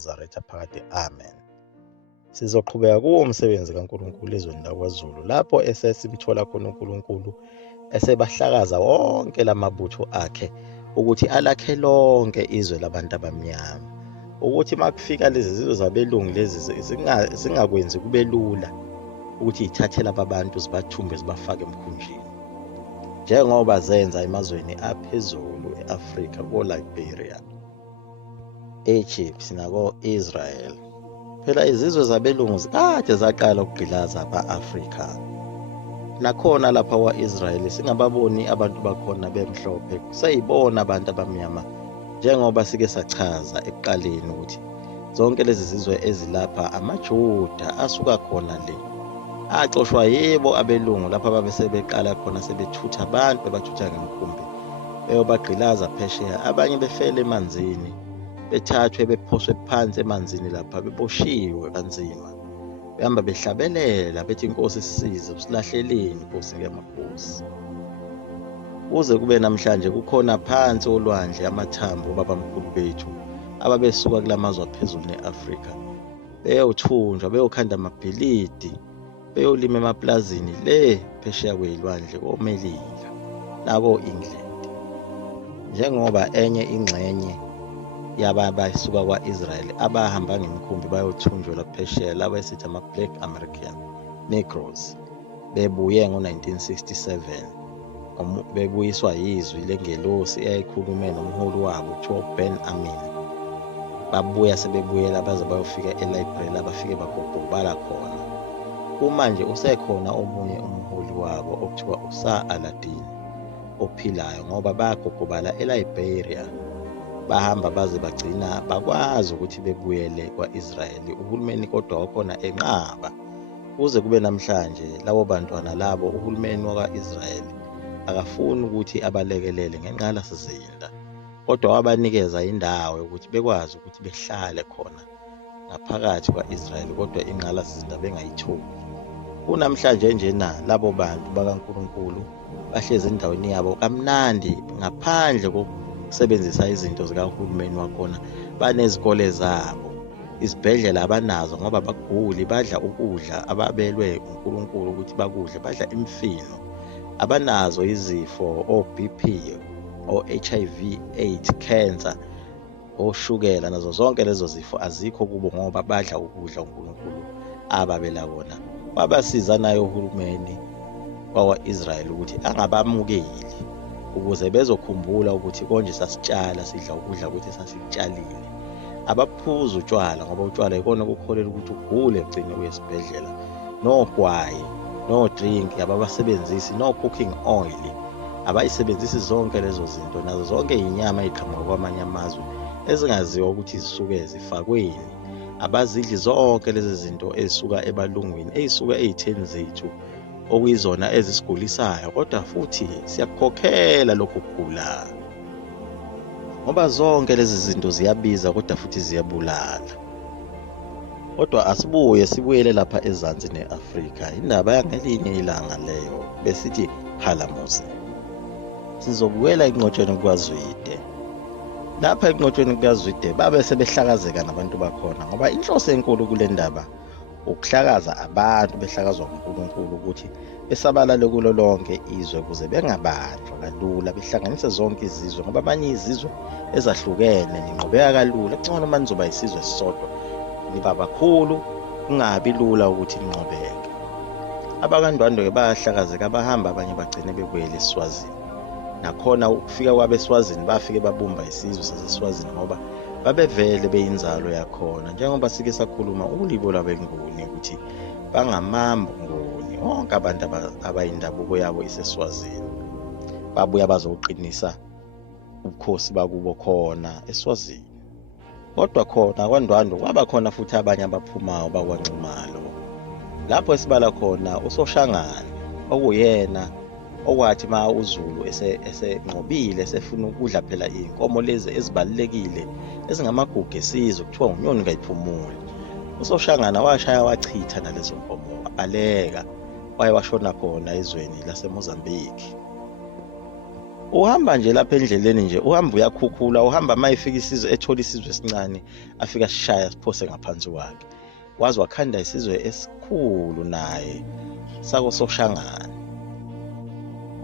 Nazaretha phakade. Amen. Sizoqhubeka kuwo umsebenzi kaNkulunkulu ezweni lakwaZulu lapho esesimthola khona uNkulunkulu esebahlakaza wonke lamabutho akhe ukuthi alakhe lonke izwe labantu abamnyama, ukuthi makufika lezi zizwe zabelungu lezi zingakwenzi kube lula ukuthi yithathe laba bantu zibathumbe zibafake emkhunjini njengoba zenza emazweni aphezulu e-Afrika, ko-Liberia, Egypt nako-Israel. Phela izizwe zabelungu zikade zaqala ukugqilaza ama-Afrika. Nakhona lapha kwa-Israyeli singababoni abantu bakhona bemhlophe, sayibona abantu abamnyama njengoba sike sachaza ekuqaleni ukuthi zonke lezi zizwe ezilapha amaJuda asuka khona le. Axoshwa yibo abelungu lapha babe sebeqala khona sebethutha abantu bebathutha ngemkhumbi beyobagqilaza phesheya, abanye befele emanzini, bethathwe bephoswe phansi emanzini lapha beboshiwe kanzima. Behamba behlabelela bethi inkosi sisize, usilahleleni inkosi ngemakhosi. Kuze kube namhlanje kukhona phansi olwandle amathambo babamkhulu bethu ababesuka kulamazwe aphezulu ne-Afrika beyothunjwa, beyokhanda amabhilidi, beyolima emaplazini le phesheya kweyilwandle koMelika nako-England. Njengoba enye ingxenye yabasuka kwa-Israyeli abahamba ngemkhumbi bayothunjwa phesheya laba esithi ama-Black American Negroes bebuye ngo-1967 bebuyiswa yizwi lengelosi eyayikhulume nomholi wabo Joe Ben Amin. Babuya sebebuyela baze bayofika e-Liberia abafike bagobhobala khona. Kumanje usekhona omunye umholi wabo okuthiwa uSir Aladdin ophilayo ngoba bagogobala e-Liberia, bahamba baze bagcina bakwazi ukuthi bebuyele kwa-Israyeli. Uhulumeni kodwa wakhona enqaba. Kuze kube namhlanje labo bantwana labo uhulumeni wakwa-Israyeli akafuni ukuthi abalekelele ngenqalasizinda, kodwa wabanikeza indawo yokuthi bekwazi ukuthi behlale khona ngaphakathi kwa-Israyeli, kodwa inqalasizinda bengayitholi. Kunamhlanje njena labo bantu bakaNkulunkulu bahlezi endaweni yabo kamnandi ngaphandle kokusebenzisa izinto zikahulumeni wakhona. Banezikole zabo, izibhedlela abanazo ngoba baguli, badla ukudla ababelwe uNkulunkulu ukuthi bakudle, badla imifino. Abanazo izifo o-BP, o-HIV, AIDS, cancer, oshukela, nazo zonke lezo zifo azikho kubo ngoba badla ukudla uNkulunkulu ababela kona. Wabasiza naye uhulumeni wakwa-Israyeli ukuthi angabamukeli ukuze bezokhumbula ukuthi konje sasitshala, sidla ukudla ukuthi sasitshalile. Abaphuza utshwala ngoba utshwala ikona okukholela ukuthi ugule ugcine uye esibhedlela. Nogwayi, no drink ababasebenzisi, no cooking oil abayisebenzisi. Zonke lezo zinto nazo zonke inyama eziqhamuka kwamanye amazwe ezingaziwa ukuthi zisuke zifakweni. Abazidli zonke lezi zinto ezisuka ebalungwini, ezisuka ezitheni zethu okuyizona ezisigulisayo, kodwa futhi siyakukhokhela lokhu kugula ngoba zonke lezi zinto ziyabiza kodwa futhi ziyabulala. Kodwa asibuye sibuyele lapha ezansi ne-Afrika, indaba yangelinye ilanga leyo besithi halamuzi. Sizobuyela eNqotshweni kukaZwide. Lapha eNqotshweni kukaZwide babe sebehlakazeka nabantu bakhona ngoba inhloso enkulu kule ndaba ukuhlakaza abantu behlakazwa uNkulunkulu ukuthi besabalale kulo lonke izwe ukuze bengabanjwa kalula, behlanganise zonke izizwe ngoba abanye izizwe ezahlukene ninqobeka kalula. Kungcono uma nizoba isizwe sisodwa niba bakhulu, kungabi lula ukuthi ninqobeke. Abakandwandwe bayahlakazeka, bahamba abanye bagcine bebuyele eSwazini. Nakhona ukufika kwabeSwazini bafike babumba isizwe saseSwazini ngoba babevele beyinzalo yakhona. Njengoba sike sakhuluma ulibo lwabenguni ukuthi bangamambo nguni, wonke abantu abayindabuko yabo iseSwazini babuya bazoqinisa ubukhosi bakubo khona eSwazini. Kodwa khona kwaNdwandwe kwaba khona futhi abanye abaphumayo bakwaNcumalo, lapho esibala khona uSoshangane okuyena okwathi ma uZulu esenqobile esefuna ukudla phela inkomo lezi ezibalekile ezingamagugu esizwe kuthiwa unyoni kayiphumuli. uSoshangana washaya wachitha nalezo nkomo, abaleka waye washona khona ezweni laseMozambique. Uhamba nje lapha endleleni nje uhamba uyakhukhula, uhamba mayifika isizwe ethola isizwe esincane afika sishaya siphose ngaphansi kwakhe. Waze wakhanda isizwe esikhulu naye sakoSoshangane.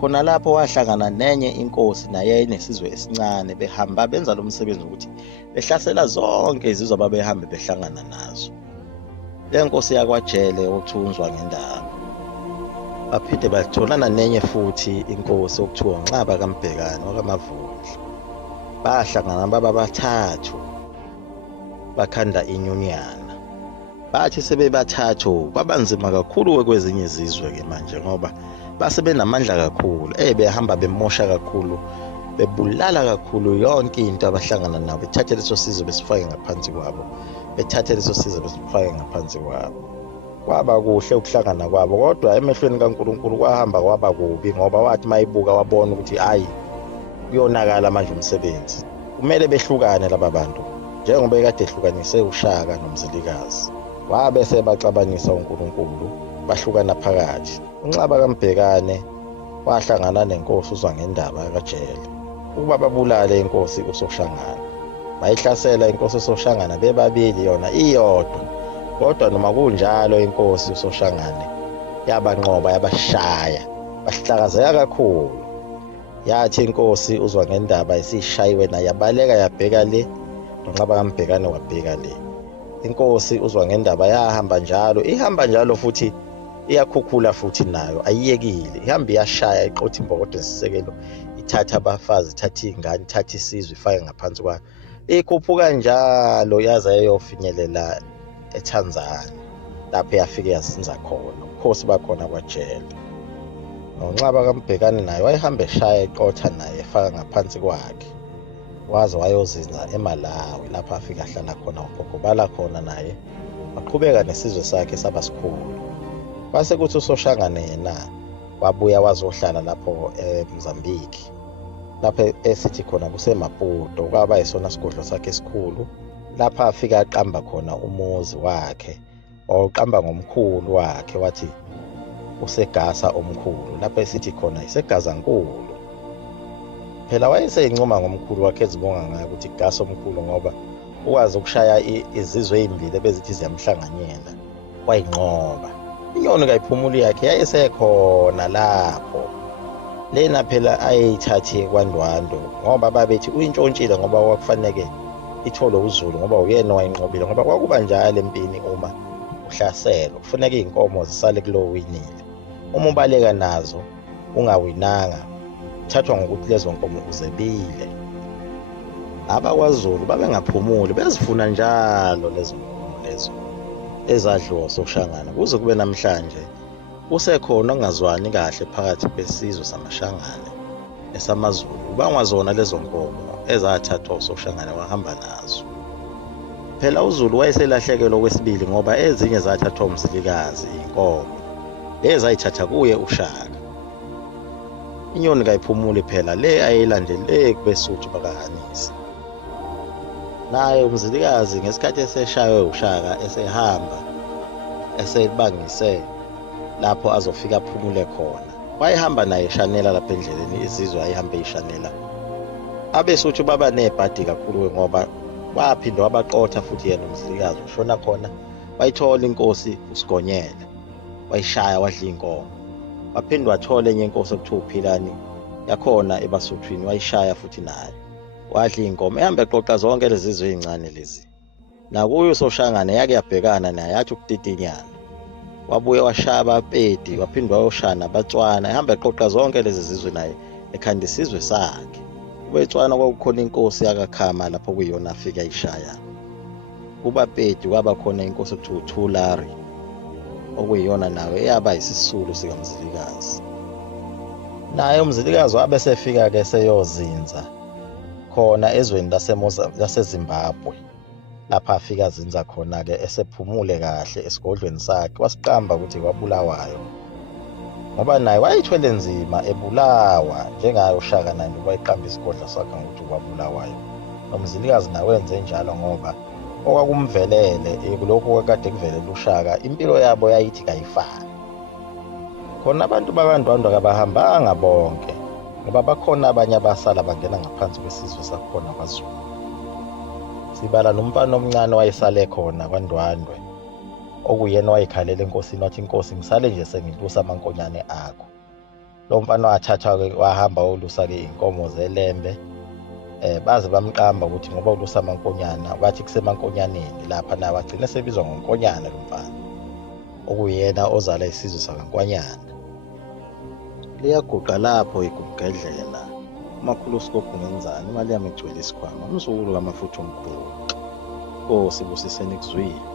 Khona lapho wahlangana nenye inkosi naye inesizwe esincane, behamba benza lo msebenzi ukuthi behlasela zonke izizwe ababehambe behlangana nazo. Le nkosi yakwaJele othunzwa ngendaba. Baphinde batholana nenye futhi inkosi okuthiwa uNxaba kaMbhekane wakaMavundla. Bahlangana baba bathathu bakhanda inyunyana. Bathi sebebathathu kwabanzima kakhulu kwezinye izizwe-ke manje ngoba base benamandla kakhulu, behamba bemosha kakhulu, bebulala kakhulu yonke into abahlangana nabo, bethathe leso sizwe besifake ngaphansi kwabo, bethathe leso sizwe besifake ngaphansi kwabo. Kwaba kuhle ukuhlangana kwabo, kodwa emehlweni kaNkulunkulu kwahamba kwaba kubi ngoba wathi mayibuka wabona ukuthi hayi kuyonakala manje umsebenzi. Kumele behlukane laba bantu njengoba ekade ehlukanise uShaka noMzilikazi. Wabe sebaxabanisa uNkulunkulu bahlukana phakathi. uNxaba kaMbhekane wahlangana nenkosi uZwangendaba kaJele ukuba babulale inkosi uSoshangane. Bayihlasela inkosi uSoshangane bebabili yona iyodwa, kodwa noma kunjalo inkosi uSoshangane yabanqoba, yabashaya, bahlakazeka kakhulu. Yathi inkosi uZwangendaba isishayiwe naye yabaleka yabheka le, noNxaba kaMbhekane wabheka le. Inkosi uZwangendaba yahamba njalo, ihamba njalo futhi iyakhukhula futhi nayo ayiyekile, ihamba iyashaya iqotha imbokodo esisekelo, ithatha abafazi, ithatha izingane, ithatha isizwe ifake ngaphansi kwayo, ikhuphuka njalo yaze yayofinyelela eTanzania lapho yafike yazinza khona ubukhosi bakhona kwaJele. noNxaba kaMbhekane naye wayehamba eshaya iqotha naye efaka ngaphansi kwakhe, waze wayozinza eMalawi lapho afika ahlala khona ugogobala khona naye, waqhubeka nesizwe sakhe saba sikhulu. Base kuthi uSoshangane yena wabuya wazohlala lapho eMozambique, lapho esithi khona kuseMaputo, kwaba yisona sigodlo sakhe esikhulu. Lapho afika aqamba khona umuzi wakhe, wawuqamba ngomkhulu wakhe, wathi uSegasa omkhulu, lapho esithi khona iSegazankulu. Phela wayeseyincoma ngomkhulu wakhe ezibonga ngayo ukuthi Gasa omkhulu ngoba ukwazi ukushaya izizwe ezimbili ebezithi ziyamhlanganyela, wayinqoba. Inyoni kayiphumuli yakhe yayesekhona lapho. Lena phela ayeyithathe kwaNdwandwe ngoba babethi uyintshontshile ngoba kwakufanele ithole uZulu ngoba uyena wayinqobile, ngoba kwakuba njalo empini uma uhlaselo kufuneka izinkomo zisale kulo winile. Uma ubaleka nazo ungawinanga thathwa ngokuthi lezo nkomo uzebile. AbakwaZulu babengaphumuli bezifuna njalo lezo nkomo lezo ezadliwa uSoshangane kuze kube namhlanje. Kusekhona ukungazwani kahle phakathi kwesizwe samaShangane nesamaZulu, bangazona lezo nkomo ezathathwa uSoshangane wahamba nazo. Phela uZulu wayeselahlekelwe okwesibili ngoba ezinye zathathwa uMzilikazi inkomo, ezayithatha kuye uShaka. Inyoni kayiphumuli phela le ayilandele kubeSuthu bakaHanisi. Naye uMzilikazi ngesikhathi eseshaywe uShaka esehamba esebangise lapho azofika aphumule khona, wayehamba naye eshanela lapha endleleni, izizwe ayihambe eyishanela. AbeSuthu baba nebhadi kakhulu ngoba waphinda wabaqotha futhi yena uMzilikazi ushona khona. Wayithola inkosi uSigonyela, wayishaya wadla inkomo. Waphinde wathola enye inkosi okuthiwa uPhilani yakhona ebaSuthwini, wayishaya futhi naye wadla inkomo. Ehamba eqoqa zonke lezi zizwe ezincane lezi. Nakuyo uSoshangane yake yabhekana naye yathi ukutitinyana, wabuye washaya abaPedi, waphinde wayoshana abaTswana. Ehamba eqoqa zonke lezi zizwe naye ekhanda isizwe sakhe. KweTswana kwakukhona inkosi yakaKhama lapho kuyiyona afika ayishaya. KubaPedi kwaba khona inkosi okuthiwa uThulari okuyiyona nawe eyaba isisulu sikaMzilikazi. Naye uMzilikazi wabe sefika-ke seyozinza khona ezweni laseZimbabwe, lapho afika azinza khona-ke esephumule kahle esigodlweni sakhe. Wasiqamba ukuthi kwabulawayo ngoba naye wayithwele nzima ebulawa njengayo uShaka naye wayiqamba isigodla sakhe ngokuthi kwabulawayo. noMzilikazi nawenze njalo ngoba okwakumvelele kulokhu kwakade kuvelele uShaka, impilo yabo yayithi kayifani. Khona abantu bakaNdwandwe kabahambanga bonke, ngoba bakhona abanye abasala bangena ngaphansi kwesizwe sakhona kwaZulu. Sibala nomfana omncane wayesale khona kwaNdwandwe, okuyena wayekhalela enkosini wathi, "Inkosi, ngisale nje sengilusa amankonyane akho." Lo mfana wathathwa-ke wahamba wolusa-ke inkomo zelembe. Baze bamqamba ukuthi ngoba ulusa amankonyana, bathi kusemankonyaneni lapha, naye wagcina sebizwa ngonkonyana lo mfana, okuyena ozala isizwe sakaNkwanyana. Liyaguqa lapho igugedlela. Umakhuluskopu ngenzani? Imali yami igcwele isikhwama. Umzukulu kamafutha omkhulu. Nkosi, busiseni kuzwile.